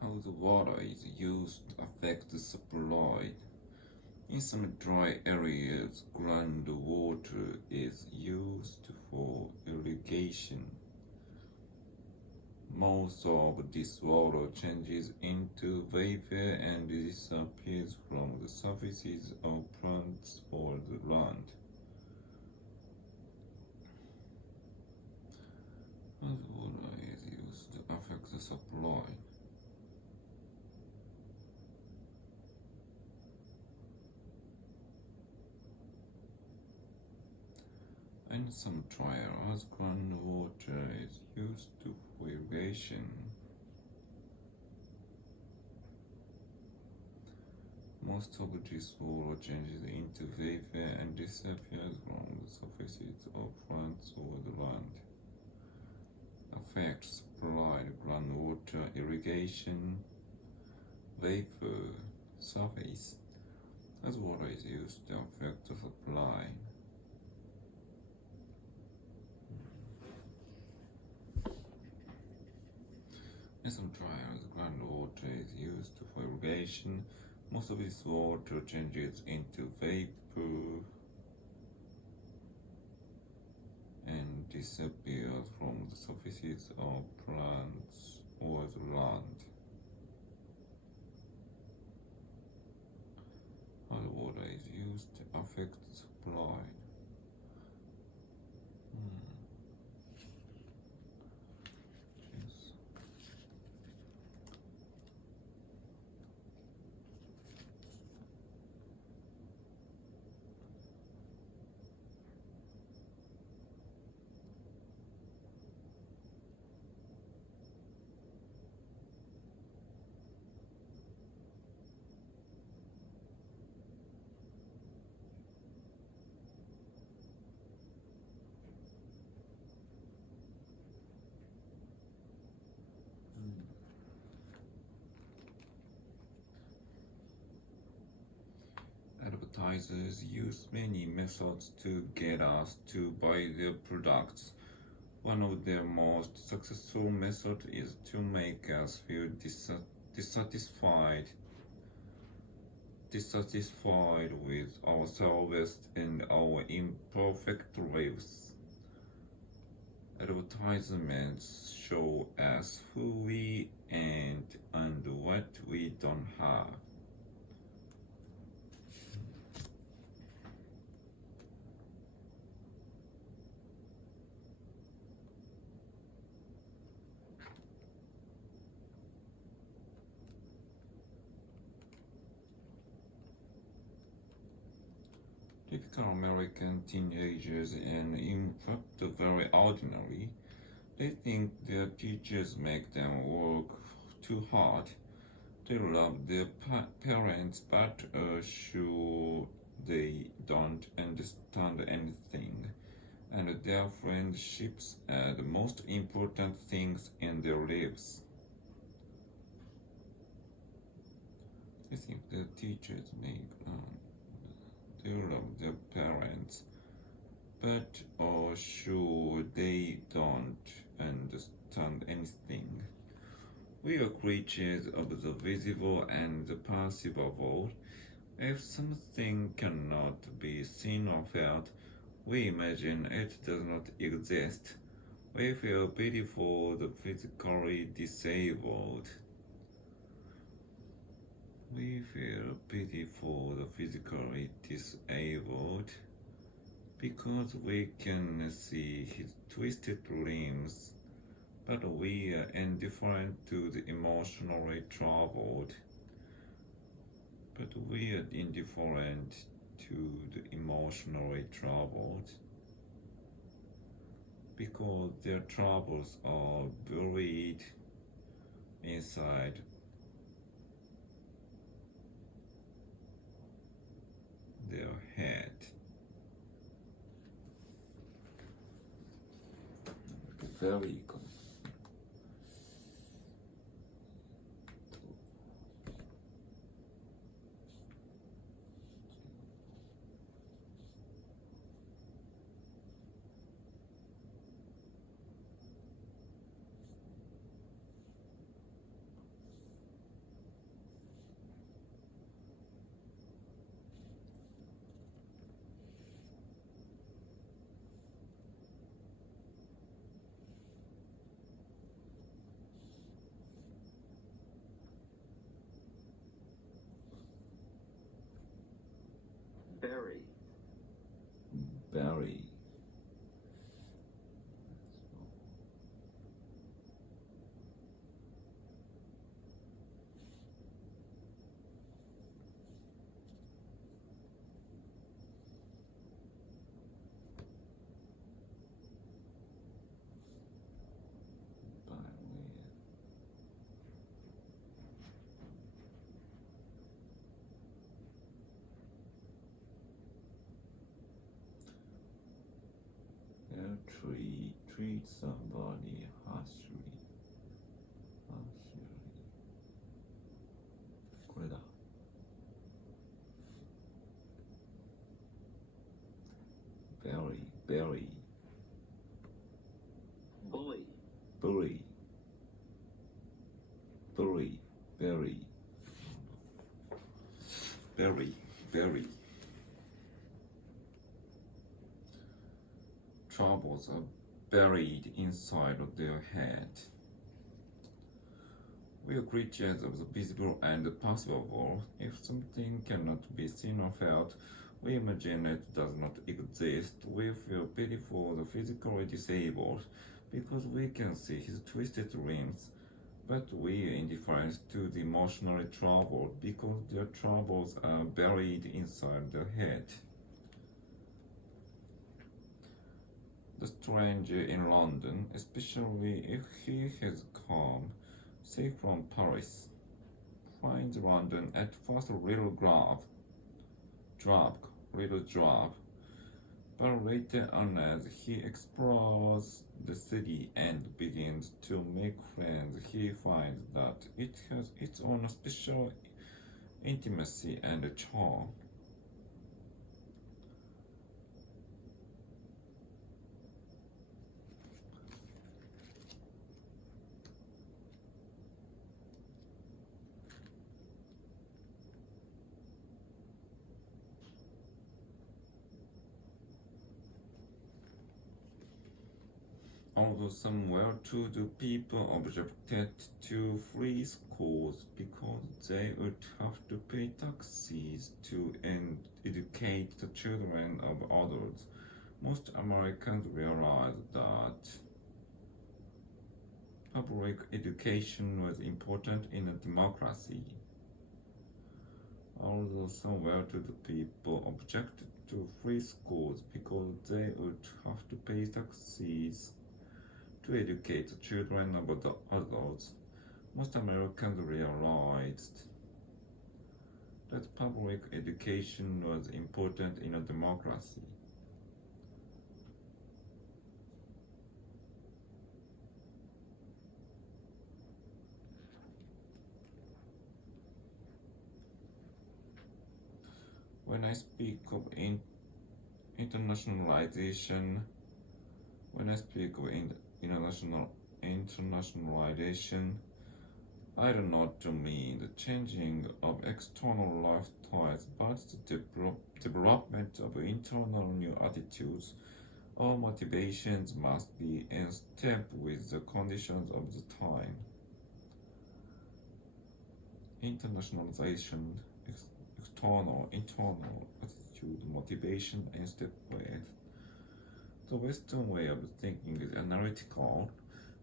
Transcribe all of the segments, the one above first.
How the water is used affects the supply. In some dry areas, groundwater is used for irrigation. Most of this water changes into vapor and disappears from the surfaces of plants or the land. As water is used to affect the supply. In some trials, groundwater is used for irrigation. Most of this water changes into vapor and disappears from the surfaces of plants or the land. Affects supplied groundwater irrigation, vapor, surface, as water is used to affect the supply. In some trials, groundwater is used for irrigation. Most of this water changes into vapor and disappears from the surfaces of plants or the land. How the water is used to affect the supply. Yes. Advertisers use many methods to get us to buy their products. One of their most successful methods is to make us feel dissatisfied with ourselves and our imperfect lives. Advertisements show us who we and what we don't have. Typical American teenagers and in fact very ordinary. They think their teachers make them work too hard. They love their parents but are sure they don't understand anything. And their friendships are the most important things in their lives. They think their teachers make they love their parents, but are sure they don't understand anything. We are creatures of the visible and the perceivable. If something cannot be seen or felt, we imagine it does not exist. We feel pity for the physically disabled. We feel pity for the physically disabled because we can see his twisted limbs, but we are indifferent to the emotionally troubled. Because their troubles are buried inside their head. Very good. treat somebody harshly. これだ。very, very, bully, bully, bully, very, very, very. Troubles are buried inside of their head. We are creatures of the visible and the perceivable. If something cannot be seen or felt, we imagine it does not exist. We feel pity for the physically disabled because we can see his twisted limbs. But we are indifferent to the emotionally troubled because their troubles are buried inside their head. The stranger in London, especially if he has come, say from Paris, finds London at first a little drab, but later on as he explores the city and begins to make friends, he finds that it has its own special intimacy and charm. Although some well-to-do people objected to free schools because they would have to pay taxes to educate the children of others, most Americans realized that public education was important in a democracy. Although some well-to-do people objected to free schools because they would have to pay taxes to educate the children about the adults, most Americans realized that public education was important in a democracy. When I speak of internationalization, I do not mean the changing of external lifestyles, but the development of internal new attitudes or motivations must be in step with the conditions of the time. Internationalization, external, internal attitude, motivation in step with. The Western way of thinking is analytical.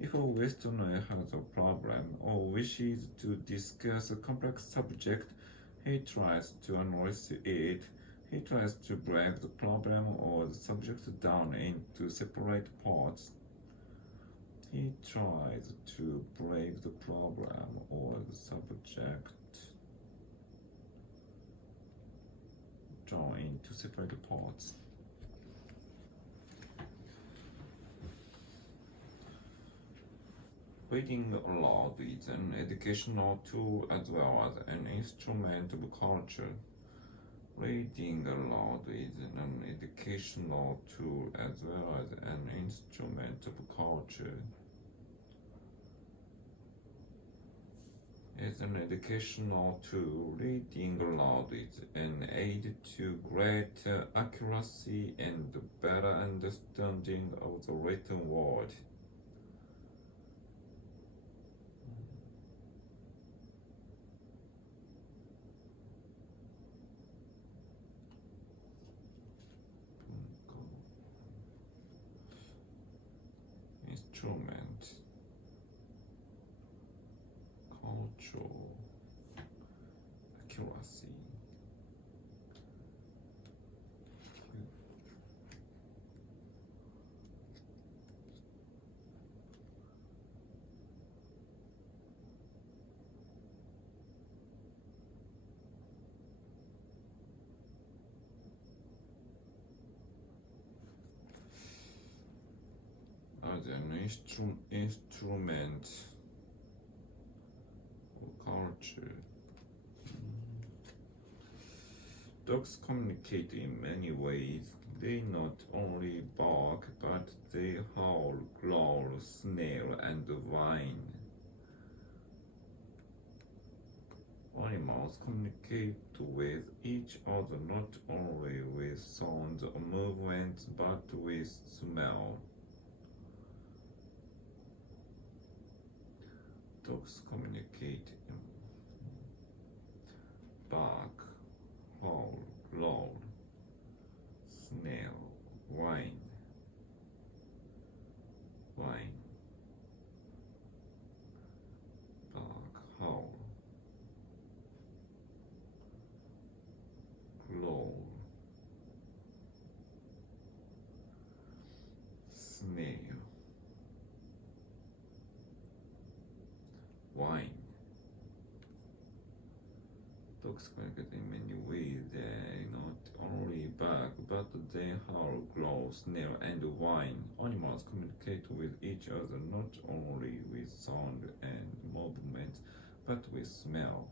If a Westerner has a problem or wishes to discuss a complex subject, he tries to analyze it. He tries to break the problem or the subject down into separate parts. He tries to break the problem or the subject down into separate parts. Reading aloud is an educational tool as well as an instrument of culture. Reading aloud is an educational tool as well as an instrument of culture. As an educational tool, reading aloud is an aid to greater accuracy and better understanding of the written word. Instrument, cultural accuracy. instrument or culture. Dogs communicate in many ways. They not only bark, but they howl, growl, snarl, and whine. Animals communicate with each other not only with sounds or movements, but with smell. Dogs communicate in bark, howl, growl, snarl, whine, bark, howl, growl, snarl, whine. Dogs communicate in many ways. They not only bark, but they howl, growl, snarl, and whine. Animals communicate with each other not only with sound and movement, but with smell.